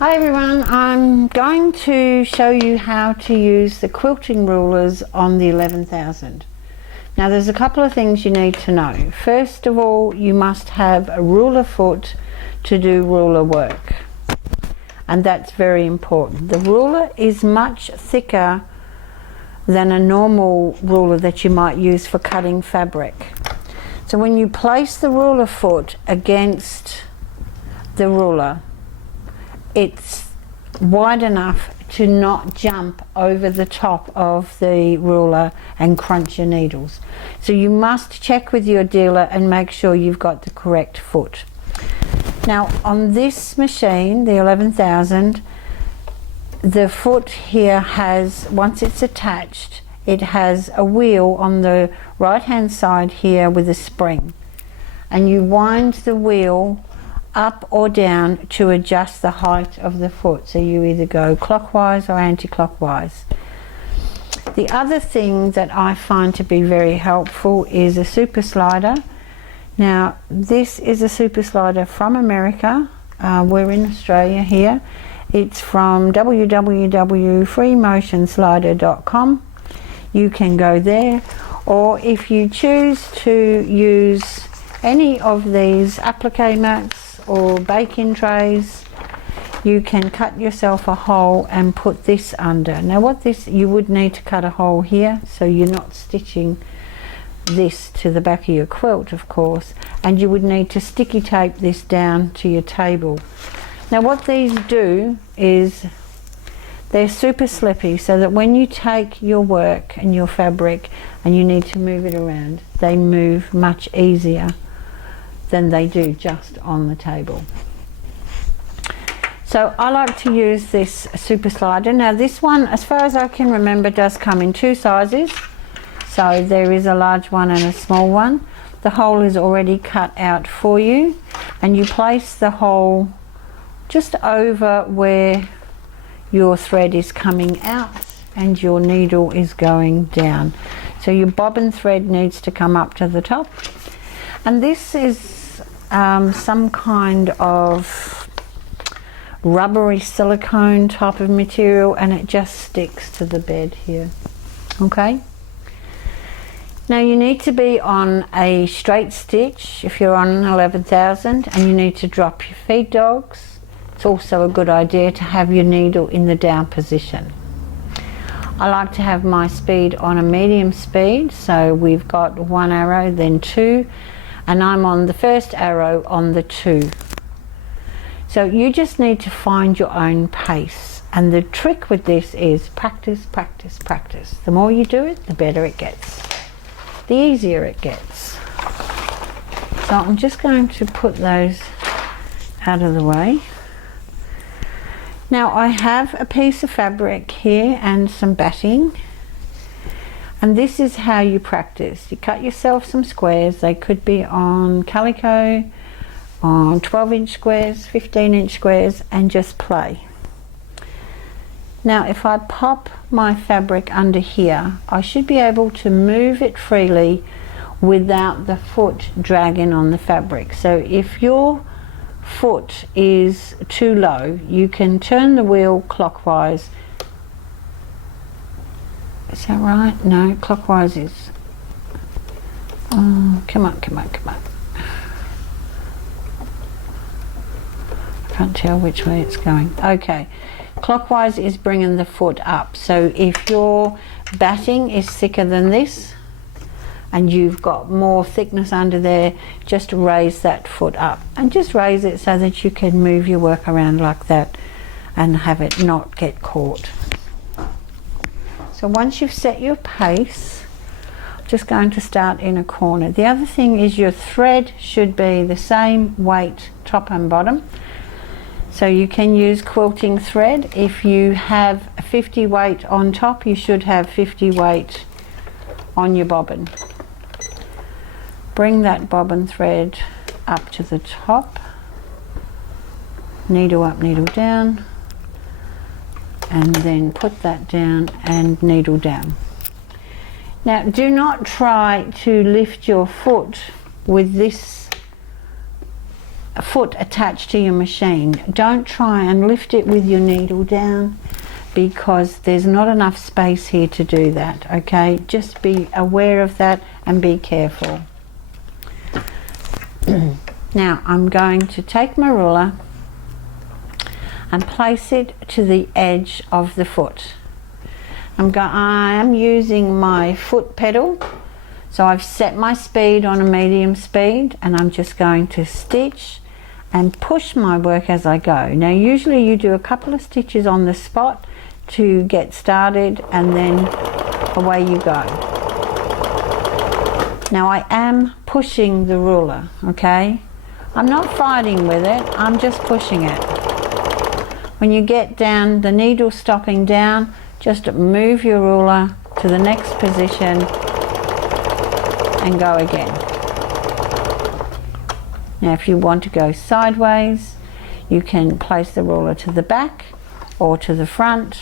Hi everyone, I'm going to show you how to use the quilting rulers on the 11,000. Now there's a couple of things you need to know. First of all, you must have a ruler foot to do ruler work, and that's very important. The ruler is much thicker than a normal ruler that you might use for cutting fabric. So when you place the ruler foot against the ruler, it's wide enough to not jump over the top of the ruler and crunch your needles. So you must check with your dealer and make sure you've got the correct foot. Now on this machine, the 11,000, the foot here has, once it's attached, it has a wheel on the right hand side here with a spring, and you wind the wheel up or down to adjust the height of the foot. So you either go clockwise or anti-clockwise. The other thing that I find to be very helpful is a super slider. Now this is a super slider from America. We're in Australia here. It's from www.freemotionslider.com. You can go there, or if you choose to use any of these applique mats or baking trays, you can cut yourself a hole and put this under. Now what this, you would need to cut a hole here so you're not stitching this to the back of your quilt, of course, and you would need to sticky tape this down to your table. Now what these do is they're super slippy, so that when you take your work and your fabric and you need to move it around, they move much easier than they do just on the table. So I like to use this super slider. Now this one, as far as I can remember, does come in two sizes. So there is a large one and a small one. The hole is already cut out for you, and you place the hole just over where your thread is coming out and your needle is going down. So your bobbin thread needs to come up to the top, and this is some kind of rubbery silicone type of material, and it just sticks to the bed here. Okay, now you need to be on a straight stitch if you're on an 11,000, and you need to drop your feed dogs. It's also a good idea to have your needle in the down position. I like to have my speed on a medium speed, so we've got one arrow, then two, and I'm on the first arrow on the 2. So you just need to find your own pace, and the trick with this is practice, practice, practice. The more you do it, the better it gets, the easier it gets. So I'm just going to put those out of the way. Now I have a piece of fabric here and some batting, and this is how you practice. You cut yourself some squares. They could be on calico, on 12-inch squares, 15-inch squares, and just play. Now if I pop my fabric under here, I should be able to move it freely without the foot dragging on the fabric. So if your foot is too low, you can turn the wheel clockwise. Is that right? No, clockwise is. Oh, come on, come on, come on. I can't tell which way it's going. Okay, clockwise is bringing the foot up. So if your batting is thicker than this and you've got more thickness under there, just raise that foot up, and just raise it so that you can move your work around like that and have it not get caught. So once you've set your pace, I'm just going to start in a corner. The other thing is your thread should be the same weight top and bottom. So you can use quilting thread. If you have 50 weight on top, you should have 50 weight on your bobbin. Bring that bobbin thread up to the top, needle up, needle down, and then put that down and needle down. Now do not try to lift your foot with this foot attached to your machine, don't try and lift it with your needle down, because there's not enough space here to do that, okay? Just be aware of that and be careful. Now I'm going to take my ruler and place it to the edge of the foot. I am using my foot pedal, so I've set my speed on a medium speed, and I'm just going to stitch and push my work as I go. Now usually you do a couple of stitches on the spot to get started, and then away you go. Now I am pushing the ruler, okay? I'm not fighting with it, I'm just pushing it. When you get down, the needle stopping down, just move your ruler to the next position and go again. Now if you want to go sideways, you can place the ruler to the back or to the front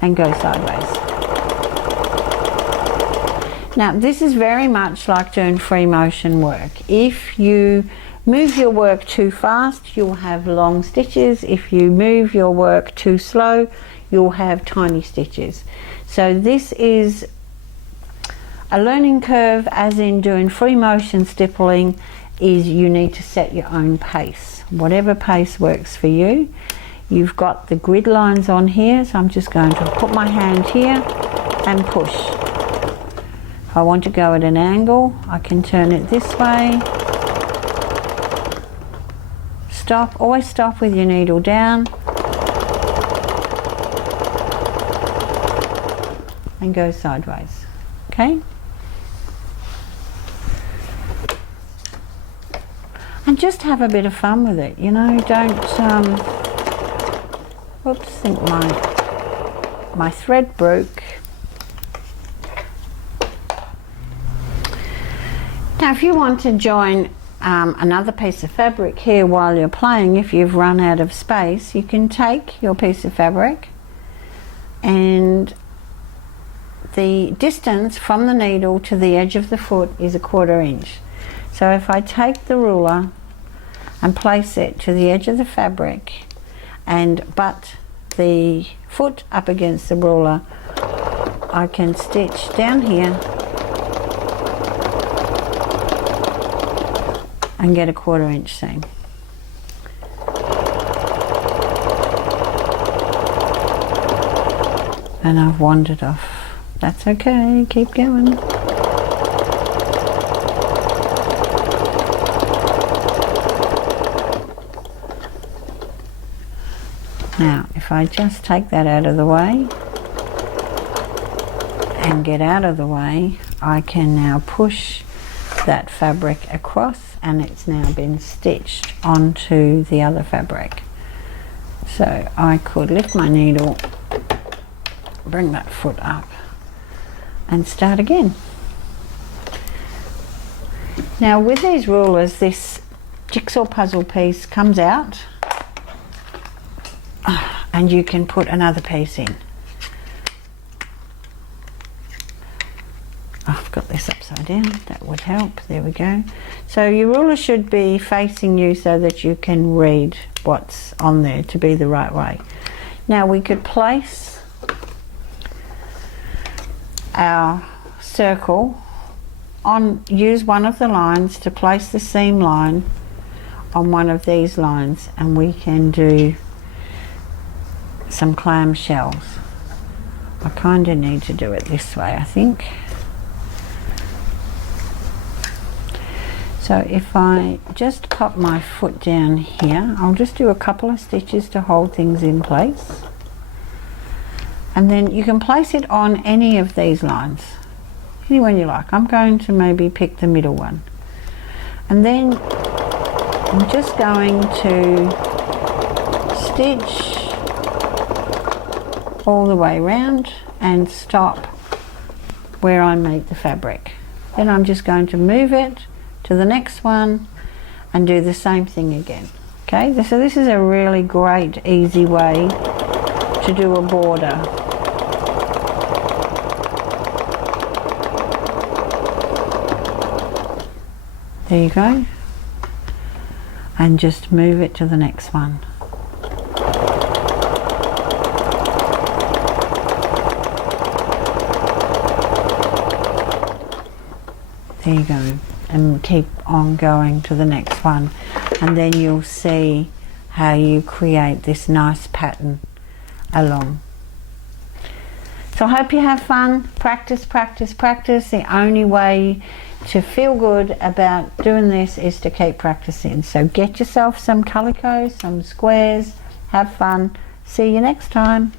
and go sideways. Now this is very much like doing free motion work. If you move your work too fast, you'll have long stitches. If you move your work too slow, you'll have tiny stitches. So this is a learning curve, as in doing free motion stippling, is you need to set your own pace. Whatever pace works for you. You've got the grid lines on here, so I'm just going to put my hand here and push. If I want to go at an angle, I can turn it this way. Stop, always stop with your needle down. And go sideways, okay? And just have a bit of fun with it, you know, don't, oops, I think my thread broke. Now if you want to join another piece of fabric here while you're playing, if you've run out of space, you can take your piece of fabric, and the distance from the needle to the edge of the foot is 1/4 inch. So if I take the ruler and place it to the edge of the fabric and butt the foot up against the ruler, I can stitch down here and get a 1/4 inch seam. And I've wandered off. That's okay, keep going. Now, if I just take that out of the way and get out of the way, I can now push that fabric across, and it's now been stitched onto the other fabric. So I could lift my needle, bring that foot up and start again. Now with these rulers, this jigsaw puzzle piece comes out and you can put another piece in. I've got this upside down, that would help. There we go. So your ruler should be facing you so that you can read what's on there to be the right way. Now we could place our circle on, use one of the lines to place the seam line on one of these lines, and we can do some clam shells. I kind of need to do it this way, I think. So if I just pop my foot down here, I'll just do a couple of stitches to hold things in place. And then you can place it on any of these lines, any one you like. I'm going to maybe pick the middle one. And then I'm just going to stitch all the way around and stop where I meet the fabric. Then I'm just going to move it to the next one and do the same thing again. Okay, so this is a really great, easy way to do a border. There you go. And just move it to the next one. There you go. And keep on going to the next one. And then you'll see how you create this nice pattern along. So I hope you have fun. Practice, practice, practice. The only way to feel good about doing this is to keep practicing. So get yourself some calico, some squares, have fun. See you next time.